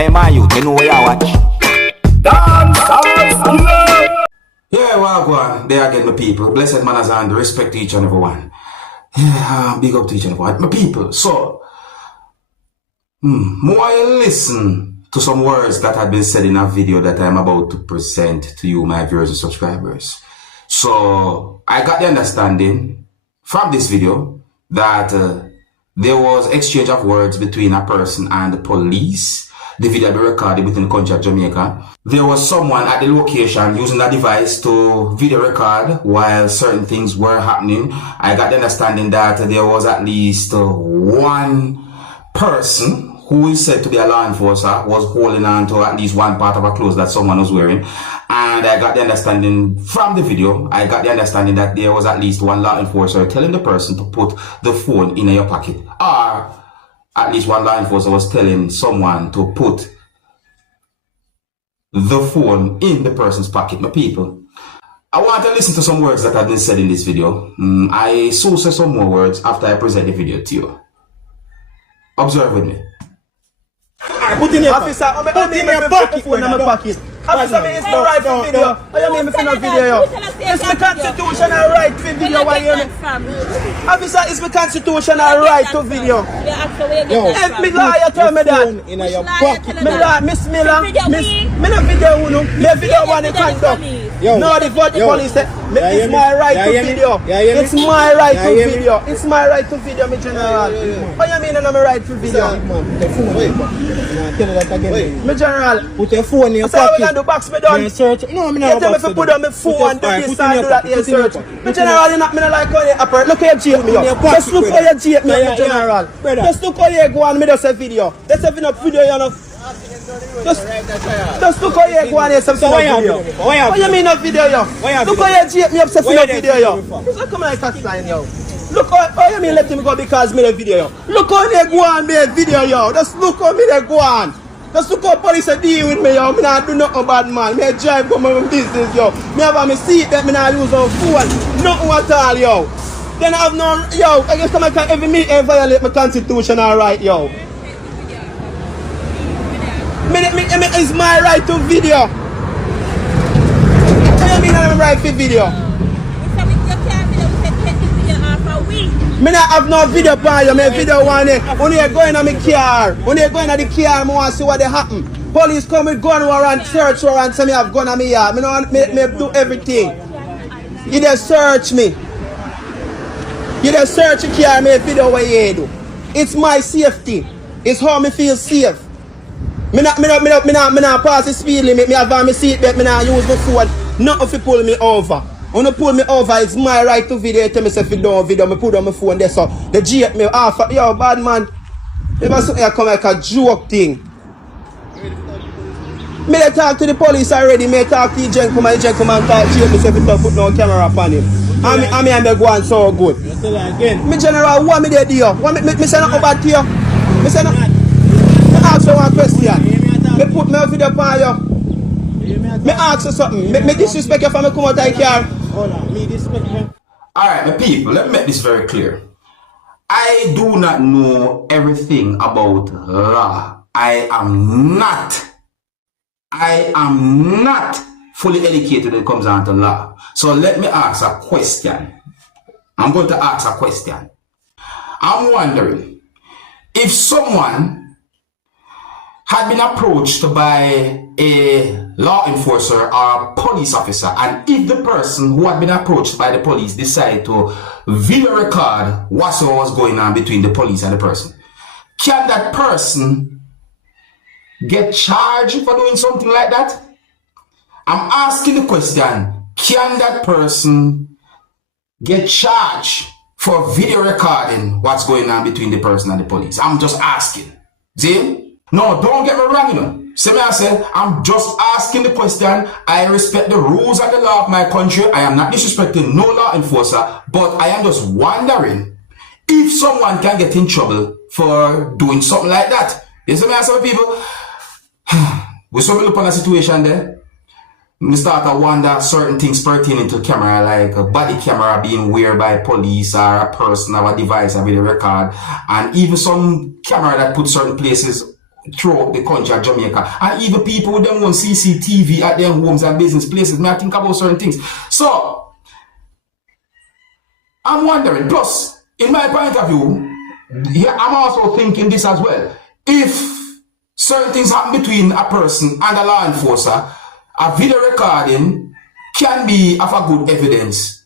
Hey man, you know where you watch? Dancehall skilla. Yeah, well, go on. There again, my people. Blessed manners and respect to each and every one. Yeah, big up to each and every one. My people, so, more listen to some words that have been said in a video that I'm about to present to you, my viewers and subscribers. So, I got the understanding from this video that there was exchange of words between a person and the police. The video be recorded within the country of Jamaica. There was someone at the location using a device to video record while certain things were happening. I got the understanding that there was at least one person who is said to be a law enforcer was holding on to at least one part of a clothes that someone was wearing. And I got the understanding from the video, I got the understanding that there was at least one law enforcer telling the person to put the phone in your pocket. Or at least one law enforcer was telling someone to put the phone in the person's pocket. My people, I want to listen to some words that have been said in this video. I so say some more words after I present the video to you. Observe with me. Put in your officer, put in your pocket phone in my pocket. Officer, it's no right for video. I mean, if not video, it's my constitutional right to video. Officer, it's my constitutional right to video. If me lawyer tell me that, in your pocket. Me lawyer, Miss Miller, me no video uno, me video one in conduct. No, the police say, it's my right to video. It's my right to video. It's my right to video, me general. What you mean I'm right to video? Me general, put your phone in your pocket. Do box me down. Search. No, I'm not. You tell me to put on my phone, do this and do that here search. Me general, you not me not like how you operate. Look how you jail me up. Just look how you jail me up, general. Just look how you go on me just a video. Let's have enough video, you know. Just look how you go on here some video. What you mean no video, yo? Look how you jail me up some video, yo. So come like a sign, yo. Look how you mean let him go because me the video, yo. Look how you go on me a video, yo. Just look how me they go on. Just look how police deal with me, yo. Me not do nothing bad, man. Me drive go my business, yo. Me have my seat that me not use on phone. Nothing at all, yo. Then I have no, yo. I guess I can every meeting and violate my constitutional right, yo. It's my right to video. What do you mean I'm right for video? Me not have no video for you, me video one day. When you going on my car, when you going on the car, I want to see what they happen. Police come with gun warrant, search warrant, say me have gun on me yard. Me no me do everything. You just search me. You just search the car, me video what you do. It's my safety. It's how me feel safe. Me not pass the speed limit, me have my seat belt, me not use my phone. Nothing to pull me over. When you pull me over, it's my right to video. Tell me if you don't video, me put on my phone there so the G me off. Yo, bad man. Never something come like a joke thing. Me they talk to the police already, me talk to the gentleman talk to me if you don't put no camera upon him. I mean go on so good. Me general, what me they do? What me say nothing bad to you? Me say nothing. Me ask you one question. Me put my video upon you. Me ask you something. Me disrespect you for me come out of car. Hold on, me disrespect you. Alright, my people, let me make this very clear. I do not know everything about law. I am not fully educated when it comes down to law. So let me ask a question. I'm going to ask a question. I'm wondering if someone had been approached by a law enforcer or a police officer, and if the person who had been approached by the police decided to video record what was going on between the police and the person, can that person get charged for doing something like that? I'm asking the question, can that person get charged for video recording what's going on between the person and the police? I'm just asking. See? No, don't get me wrong, you know. See me, I said, I'm just asking the question. I respect the rules and the law of my country. I am not disrespecting no law enforcer, but I am just wondering if someone can get in trouble for doing something like that. You see me, I said, people, we saw me look on a situation there. We start to wonder certain things pertaining to camera, like a body camera being wear by police or a person or a device or video record, and even some camera that put certain places throughout the country of Jamaica. And even people with them own CCTV at their homes and business places. May I think about certain things. So, I'm wondering, plus, in my point of view, yeah, I'm also thinking this as well. If certain things happen between a person and a law enforcer, a video recording can be of a good evidence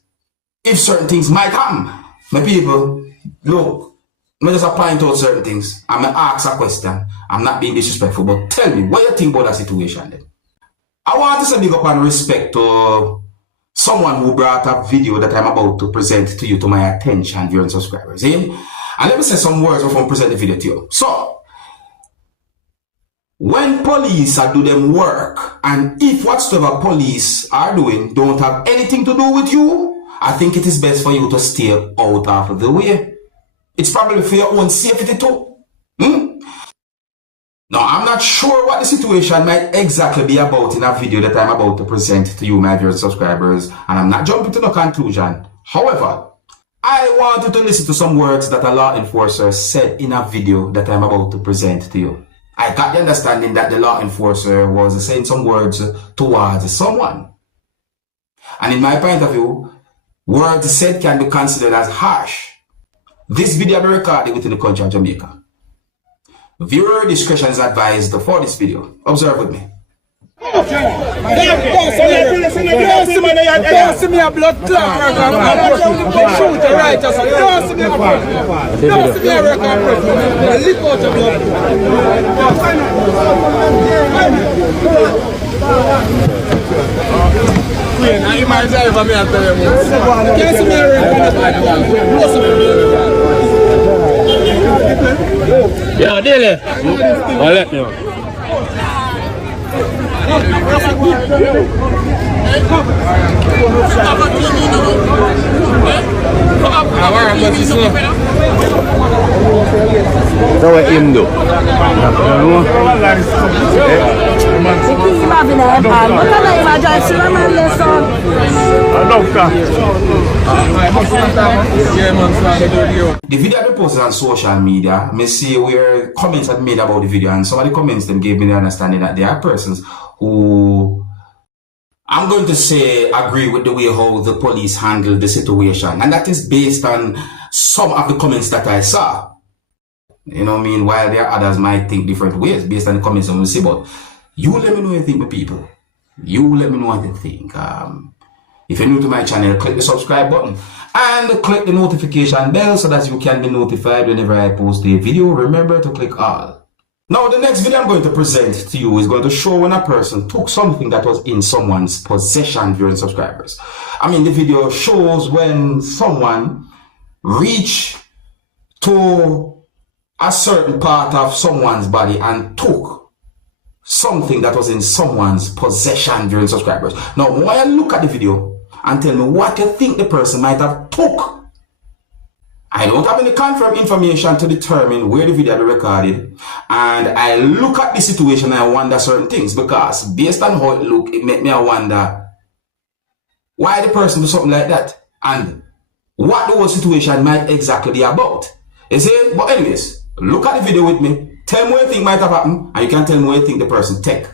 if certain things might happen. My people, look, I'm just point out certain things. I'm going to ask a question. I'm not being disrespectful, but tell me, what do you think about that situation then? I want to say big up and respect to someone who brought a video that I'm about to present to you to my attention, viewers and subscribers. Eh? And let me say some words before I present the video to you. So, when police are doing them work, and if whatsoever police are doing don't have anything to do with you, I think it is best for you to stay out of the way. It's probably for your own safety too. Now, I'm not sure what the situation might exactly be about in a video that I'm about to present to you, my viewers and subscribers, and I'm not jumping to no conclusion. However, I want you to listen to some words that a law enforcer said in a video that I'm about to present to you. I got the understanding that the law enforcer was saying some words towards someone. And in my point of view, words said can be considered as harsh. This video will be recorded within the country of Jamaica. Viewer discretion is advised for this video. Observe with me. Don't see me a blood clot record. I'm shoot the righteous. Don't see me a blood. Don't see me a record. I lick out the blood. Queen, you might say for me after them. Can't see me a record. Yeah, Dele. I'll let you. So what him do? The video I posted on social media, me see where comments had made about the video, and some of the comments them gave me the understanding that there are persons who, I'm going to say, agree with the way how the police handled the situation, and that is based on some of the comments that I saw. You know what I mean? While there are others might think different ways based on the comments that we see, but you let me know what you think, my people. You let me know what you think. If you're new to my channel, click the subscribe button and click the notification bell so that you can be notified whenever I post a video. Remember to click all. Now, the next video I'm going to present to you is going to show when a person took something that was in someone's possession, viewers and subscribers. I mean, the video shows when someone reached to a certain part of someone's body and took something that was in someone's possession, viewers and subscribers. Now, when I look at the video and tell me what you think the person might have took, I don't have any confirmed information to determine where the video was recorded, and I look at the situation and I wonder certain things, because based on how it look, it made me wonder why the person do something like that and what the whole situation might exactly be about. You see? But anyways, look at the video with me, tell me what you think might have happened, and you can tell me what you think the person take.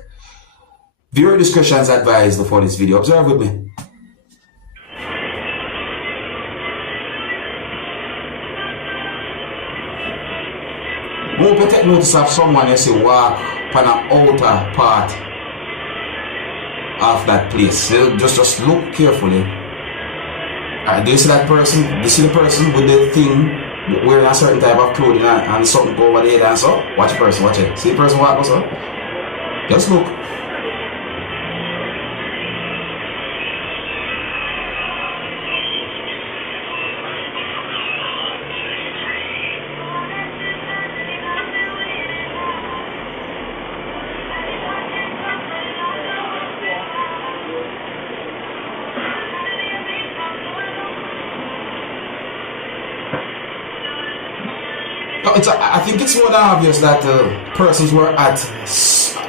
Viewer discretion is advised for this video. Observe with me. Hope you take notice of someone you see walk on an outer part of that place. So just look carefully. Do you see that person? Do you see the person with the thing wearing a certain type of clothing and something go over the head and so? Watch the person, watch it. See the person walk also? Just look. I think it's more than obvious that persons were at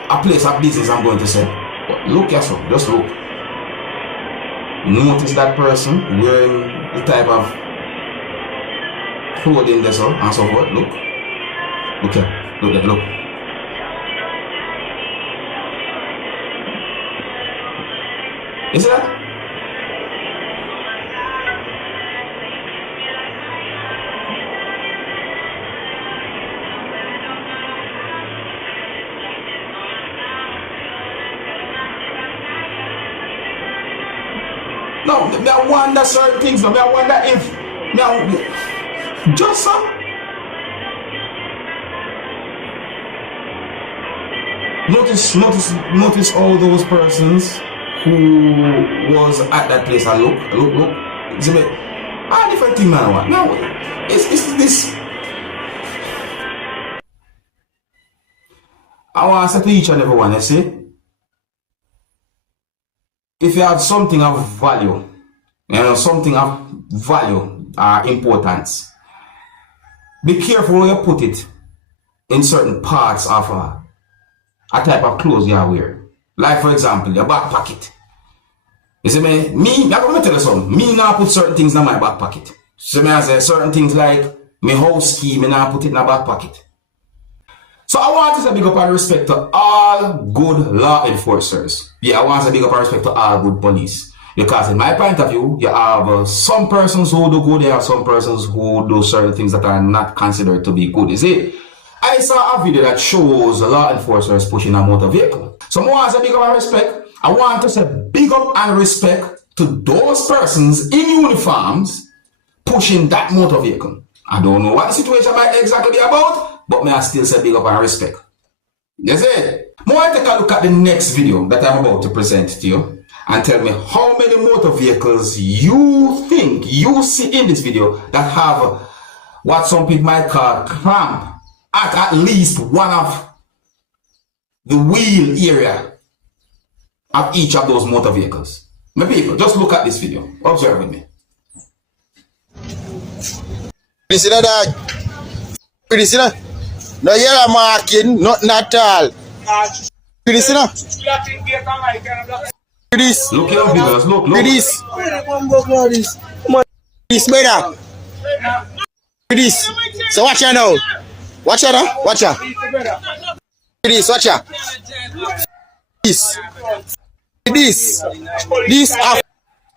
a place of business, I'm going to say. But look, yahso, just look. Notice that person wearing the type of clothing there, so and so forth. Look. Look here. Look there, look. You see that? No, me I wonder certain things. No, me I wonder if just so. Notice all those persons who was at that place and look. See me, different thing, man. No, it's this. I want to say to each and every one, you see. If you have something of value, something of value or importance, be careful where you put it in certain parts of a type of clothes you wear. Like, for example, your back pocket. You see me? I'm going to tell you something. Me now put certain things in my back pocket. So I say certain things like my house key, me now put it in my back pocket. So I want to say big up and respect to all good law enforcers. Yeah, I want to say big up and respect to all good police. Because in my point of view, you have some persons who do good, there are some persons who do certain things that are not considered to be good. You see, I saw a video that shows law enforcers pushing a motor vehicle. So I want to say big up and respect. I want to say big up and respect to those persons in uniforms pushing that motor vehicle. I don't know what the situation might exactly be about, but may I still say big up and respect. You see? I want to take a look at the next video that I'm about to present to you and tell me how many motor vehicles you think you see in this video that have what some people might call clamp at least one of the wheel area of each of those motor vehicles. My people, just look at this video. Observe with me. You see that, dog? You see that? No, you're a marking, nothing at all. You see that? This. Look here, videos. Look. This. This, brother. This. So watch out now. Watch out now. Watch out. This. Watch out. This. This. This.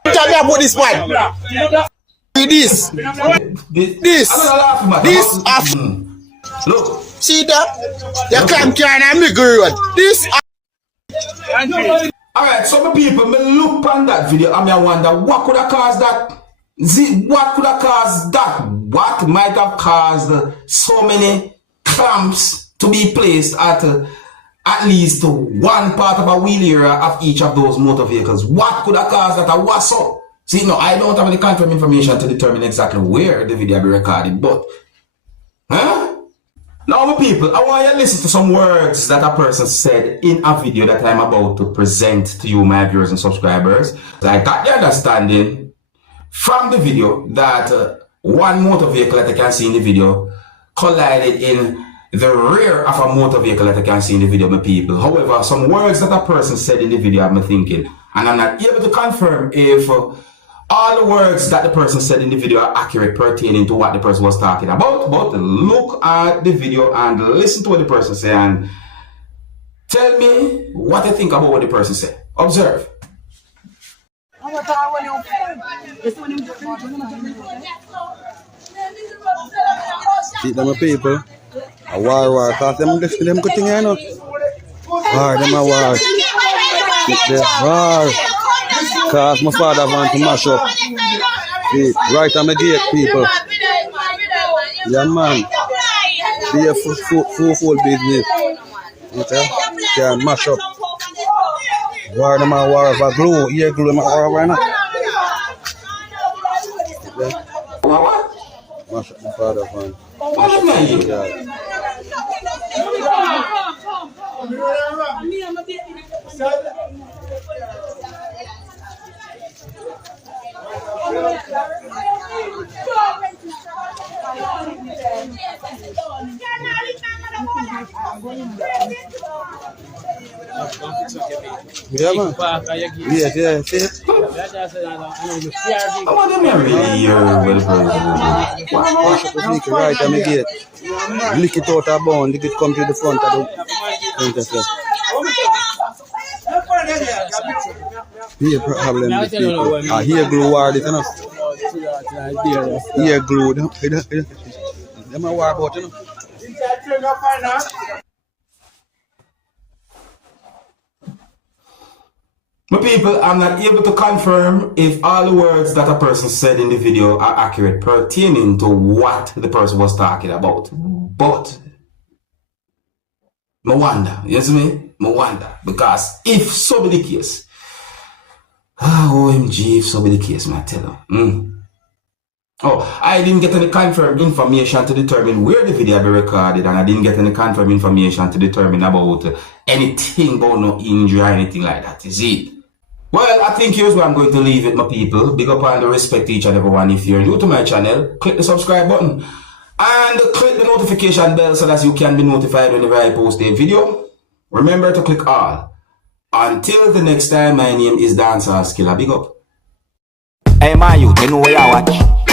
Tell me about this one. This. Look. See that? You can't carry a big road. This. Alright, so my people, me look on that video and I wonder what could have caused that? What could have caused that? What might have caused so many clamps to be placed at least one part of a wheel area of each of those motor vehicles? What could have caused that? And what's up? See, no, I don't have any confirmed information to determine exactly where the video will be recorded, but now, my people, I want you to listen to some words that a person said in a video that I'm about to present to you, my viewers and subscribers. I got the understanding from the video that one motor vehicle that I can see in the video collided in the rear of a motor vehicle that I can see in the video, my people. However, some words that a person said in the video have me thinking, and I'm not able to confirm if all the words that the person said in the video are accurate pertaining to what the person was talking about. But look at the video and listen to what the person said and tell me what I think about what the person said. Observe. See them people. A war, cause them good thing, you know. War, them a war. War. Cause my father want to mash up. See, right on my gate, people. Yeah, man. Be a full business. Okay? Can mash up. War, them a war of a glue. Yeah, glue, them a war right now. Mash up my father, man. Mash up my yard. Yeah, man. Yeah, see? I want them to really hear what the person Wash up the sneaker right on the gate. Lick it out of bone, lick it come to the front of the Here problem with people. Here glue war this, you know. Here glue. Them a war about, you know. My people, I'm not able to confirm if all the words that a person said in the video are accurate pertaining to what the person was talking about. But I wonder, you see me? I wonder. Because if so be the case, OMG, if so be the case, I tell you. Oh, I didn't get any confirmed information to determine where the video be recorded, and I didn't get any confirmed information to determine about anything about no injury or anything like that, is it? Well, I think here's where I'm going to leave it, my people. Big up and respect each and everyone. If you're new to my channel, click the subscribe button and click the notification bell so that you can be notified whenever I post a video. Remember to click all. Until the next time, my name is Dancehall Skilla. Big up. Hey, my youth, you know where I watch.